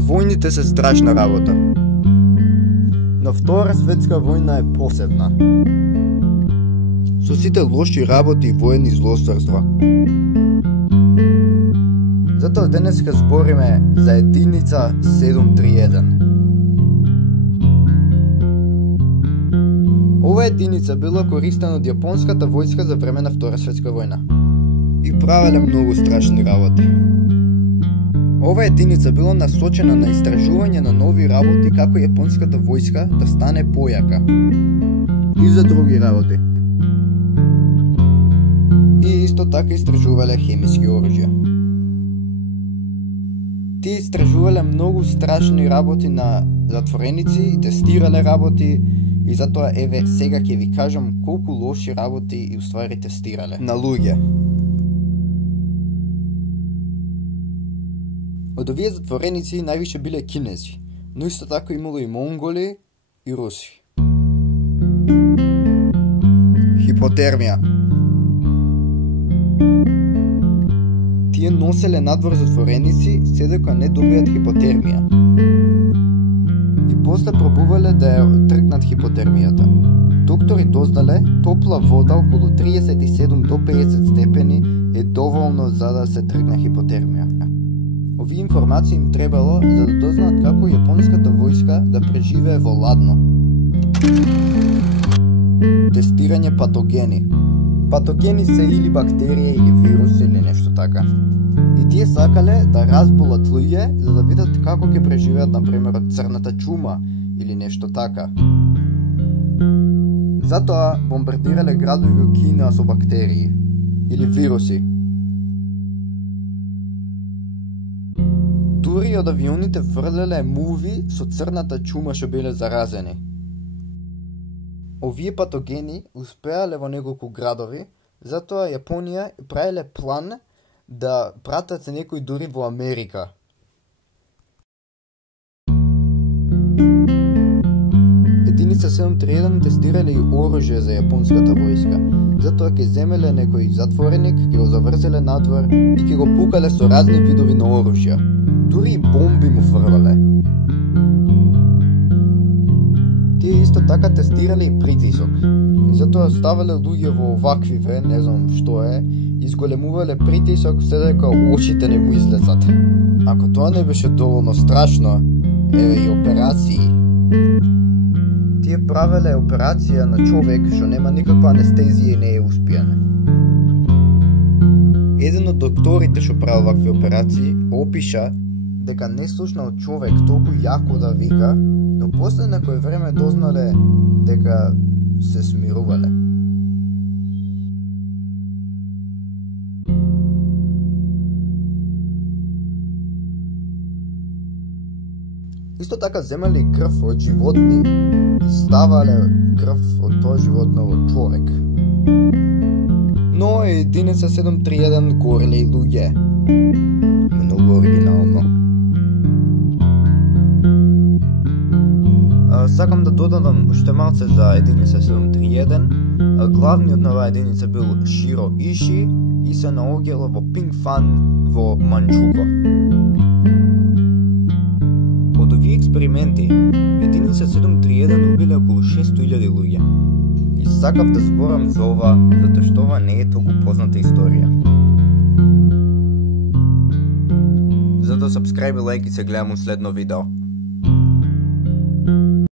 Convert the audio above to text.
Војните се страшна работа. Но Втора светска војна е посебна. Со сите лоши работи и воени злосторства. Затоа денес ќе збориме за единица 731. Ова единица била користена од јапонската војска за време на Втора светска војна. И правеле многу страшни работи. Ова единица била насочена на истражување на нови работи како јапонската војска да стане појака. И за други работи. И исто така истражувале хемиски оружја. Тие истражувале многу страшни работи на затвореници, тестирале работи и затоа еве сега ќе ви кажам колку лоши работи и уствари тестирале на луѓе. Од овие затвореници највише биле кинези, но исто така имало и монголи и руси. Хипотермија. Тие носеле надвор затвореници се дека не добијат хипотермија. И после пробувале да ја тргнат хипотермијата. Доктори дознале топла вода околу 37 до 50 степени е доволно за да се тргне хипотермија. Овие информации им требало за да дознаат како јапонската војска да преживее во ладно. Тестирање патогени. Патогени се или бактерија или вирус или нешто така. И тие сакале да разболат луѓе за да видат како ќе преживеат например од црната чума или нешто така. Затоа бомбардирале градови во Кина со бактерии или вируси. Дури од авионите фрлеле муви со црната чума што биле заразени. Овие патогени успеале во неколку градови, затоа Јапонија правиле план да пратат некои дури во Америка. Единица 731 тестирале и оружје за јапонската војска, затоа ќе земеле некој затвореник, ќе го заврзеле надвор и ќе го пукале со разни видови на оружја. Дури и бомби му фрлале. Тие исто така тестирале и притисок. И затоа ставале луѓе во ваквиве, не знам што е, изголемувале притисок се дека очите не му излезат. Ако тоа не беше доволно страшно, еве и операции. Тие правеле операција на човек што нема никаква анестезија и не е успијане. Еден од докторите што правил вакви операции опиша дека не слушнал човек толку јако да вика, но после некој време дознале дека се смирувале. Исто така земале крв од животни и ставале крв од тоа животно во човек. Но единица 731 гореле и луѓе. Многу оригинално. Сакам да додадам уште малце за единица 731. Главниот на оваа единица бил Широ Иши и се наоѓала во Пингфан во Манчуко. Од овие експерименти, единица 731 убиле околу 600.000 луѓе. И сакав да зборам за ова, затоа што ова не е толку позната историја. Затоа subscribe и лайк и се гледаме у следно видео.